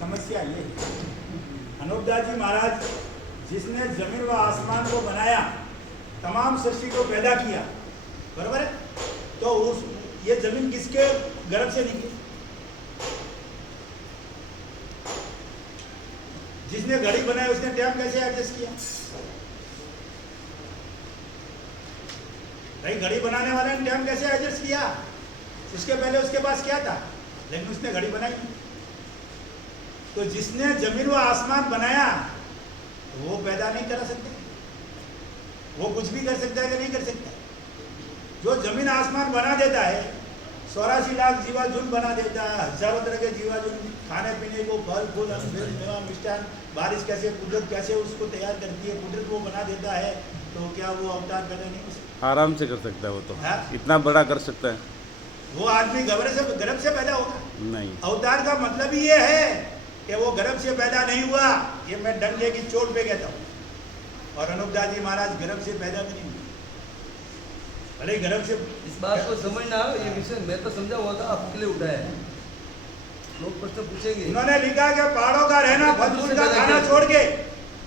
समस्या ये है, अनूपदास जी महाराज जिसने जमीन व आसमान को बनाया, तमाम सृष्टि को पैदा किया, बराबर है, तो उस ये जमीन किसके गर्भ से निकली? जिसने घड़ी बनाई उसने टाइम कैसे एडजस्ट किया? भाई घड़ी बनाने वाले ने टाइम कैसे एडजस्ट किया? उसके पहले उसके पास क्या था? लेकिन उसने घड़ी बनाई। तो जिसने जमीन व आसमान बनाया वो पैदा नहीं कर सकते? वो कुछ भी कर सकता है कि नहीं कर सकता? जो जमीन आसमान बना देता है, 84 लाख जीवाजून बना देता है, हजारों तरह के जीवाजून, खाने पीने को फल फूल मेवा मिष्ठान, बारिश कैसे कुदरत कैसे उसको तैयार करती है, कुदरत वो बना देता है, तो क्या वो अवतार पैदा नहीं हो सकता? आराम से कर सकता है वो तो। हाँ? इतना बड़ा कर सकता है। वो आदमी गर्भ से पैदा होगा? नहीं। अवतार का मतलब ही ये है कि वो गर्भ से पैदा नहीं हुआ। ये मैं डंडे की चोट पे कहता हूँ। और अनूपदास जी महाराज गर्भ से पैदा भी नहीं हुए, भले गर्भ से। इस बात को समझना, ये विषय मैं तो समझा हुआ था, आपके लिए उठाया है। लोग प्रश्न पूछेंगे। उन्होंने लिखा कि पहाड़ों का रहना फल फूल का खाना छोड़ के,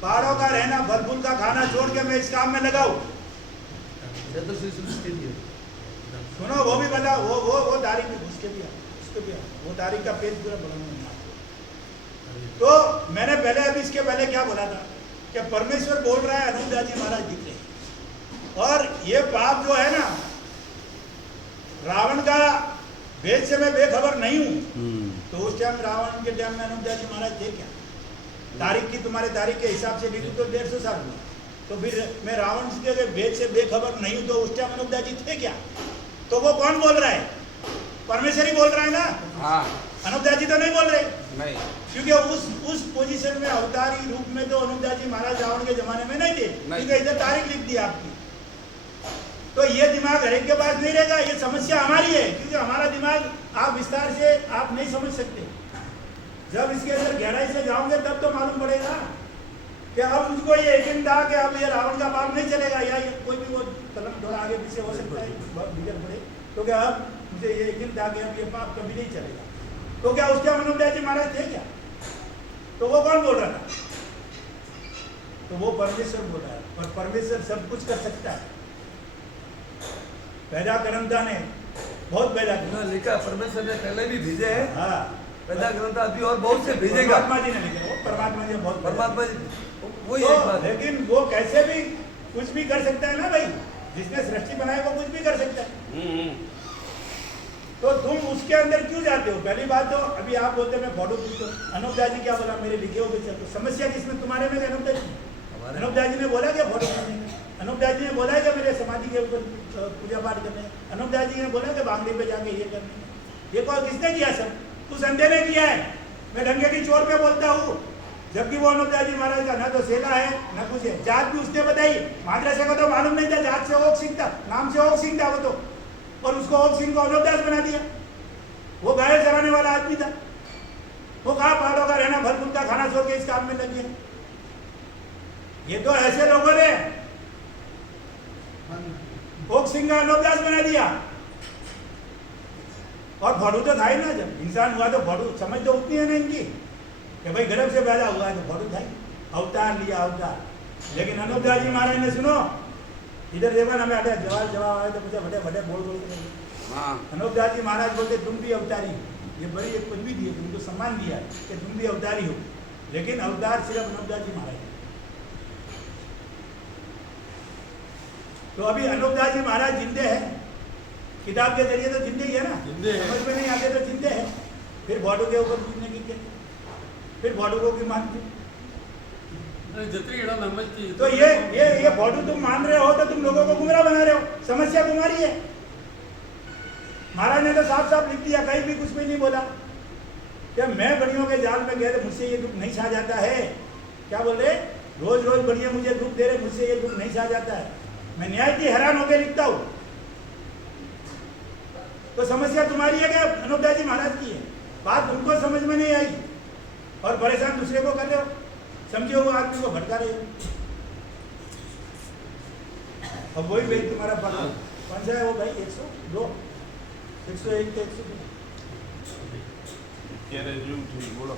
पहाड़ों का रहना फल फूल का खाना छोड़ के मैं इस काम में लगाऊं। सुनो, वो भी बता, वो तारीख भी उसके भी उसके भी वो तारीख का पेज पूरा बनाऊंगा। तो मैंने पहले अभी इसके पहले क्या बोला था कि परमेश्वर बोल रहा है, अनूपदास जी महाराज दिख रहे हैं। और ये पाप जो है ना, रावण का भेद से मैं बेखबर नहीं हूं, तो उस टाइम रावण के टाइम में अनूपदास जी महाराज थे क्या? तारीख की तुम्हारे तारीख के हिसाब से लिखूं तो 150 साल हुआ, तो फिर मैं रावण के भेद से बेखबर नहीं हूं, तो उस टाइम अनूपदास जी थे क्या? तो वो कौन बोल रहा है? परमेश्वर ही बोल रहा है ना। हाँ। अनूपदास जी तो नहीं बोल रहे, नहीं, क्योंकि उस पोजीशन में अवतारी रूप में तो अनूपदास जी महाराज रावण के जमाने में नहीं थे, क्योंकि इधर तारीख लिख दी आपकी। तो ये दिमाग हर एक के पास नहीं रहेगा। ये समस्या हमारी है, क्योंकि हमारा दिमाग आप विस्तार से आप नहीं समझ सकते। जब इसके अंदर गहराई से जाओगे तब तो मालूम पड़ेगा कि अब मुझको ये यकीन था कि अब ये रावण का पाप नहीं चलेगा, या ये कोई भी वो कलम थोड़ा आगे पीछे हो सकता है, बहुत बिगड़ पड़े, तो क्या अब मुझे ये यकीन था कि अब ये पाप कभी नहीं चलेगा। तो क्या उसके अनूपदास जी महाराज थे क्या? तो वो कौन बोल रहा था? तो वो परमेश्वर बोल रहा है। और परमेश्वर सब कुछ कर सकता है। पैदा करमता ने बहुत पैदा किया, लिखा परमेश्वर ने पहले भी भेजे हैं। हाँ, पैदा करता अभी और बहुत से भेजेगा। परमात्मा जी ने लिखे, वो परमात्मा जी बहुत परमात्मा जी वही तो, एक बात है। लेकिन वो कैसे भी कुछ भी कर सकता है ना भाई, जिसने सृष्टि बनाई वो कुछ भी कर सकता है। तो तुम उसके अंदर क्यों जाते हो? पहली बात तो अभी आप बोलते मैं फोटो खींचो, अनूपदास जी क्या बोला? मेरे लिखे हुए चलो। समस्या किसमें? तुम्हारे में? अनूपदास जी? अनूपदास जी ने बोला क्या फोटो खींचने? अनूपदास जी ने बोला कि मेरे समाधि के ऊपर पूजा पाठ करने? अनूपदास जी ने बोला कि बांगड़ी पे जाके ये करने? ये कौन, किसने किया? सब तू संदेह ने किया है। मैं डंगे की चोर पे बोलता हूँ, जबकि वो अनूपदास जी महाराज का ना तो सेला है ना कुछ है। जात भी उसने बताई, माद्रासा को तो मालूम नहीं था, जात से ओक सिंह था, नाम से ओक सिंह था वो तो, और उसको ओक सिंह को अनूपदास बना दिया। वो गाय चराने वाला आदमी था, वो कहा पहाड़ों का रहना फल फूल का खाना छोड़ के इस काम में लग गया। ये तो ऐसे लोगों ने ओक सिंह का अनूपदास बना दिया। और फोटो तो था ही ना, जब इंसान हुआ तो फोटो समझ तो उतनी है ना इनकी कि भाई गर्भ से पैदा हुआ है तो फोटो था ही, अवतार लिया अवतार। लेकिन अनूपदास जी महाराज ने, सुनो इधर देखो ना, मैं अटे जवाब आया तो मुझे बड़े बड़े बोल के अनूपदास जी महाराज बोलते तुम भी अवतारी हो। ये बड़ी एक पदवी दी है, तुमको सम्मान दिया है कि तुम भी अवतारी हो। लेकिन अवतार सिर्फ अनूपदास जी महाराज। तो अभी अनूपदास जी महाराज जिंदे हैं, किताब के जरिए तो जिंदे ही है ना, समझ में नहीं आते तो जिंदे हैं। फिर फोटो के ऊपर पूछने की क्या? फिर फोटो को क्यों मानते? तो ये फोटो तुम मान रहे हो तो तुम लोगों को गुमराह बना रहे हो। समस्या तुम्हारी है। महाराज ने तो साफ साफ लिख दिया, कहीं भी कुछ भी नहीं बोला क्या मैं बढ़ियों के जाल में गए तो मुझसे ये दुख नहीं सहा जाता है। क्या बोल रहे? रोज रोज बढ़िया मुझे दुख दे रहे, मुझसे ये दुख नहीं सहा जाता है। मैं न्याय की हैरान होकर लिखता हूँ। तो समस्या तुम्हारी है क्या? अनूपदास जी महाराज की है। बात तुमको समझ में नहीं आई और परेशान दूसरे को कर रहे हो, समझे हो आदमी को भटका रहे हो। अब वही भाई तुम्हारा पकड़ कौन सा है वो भाई? 102 101 102 बोलो।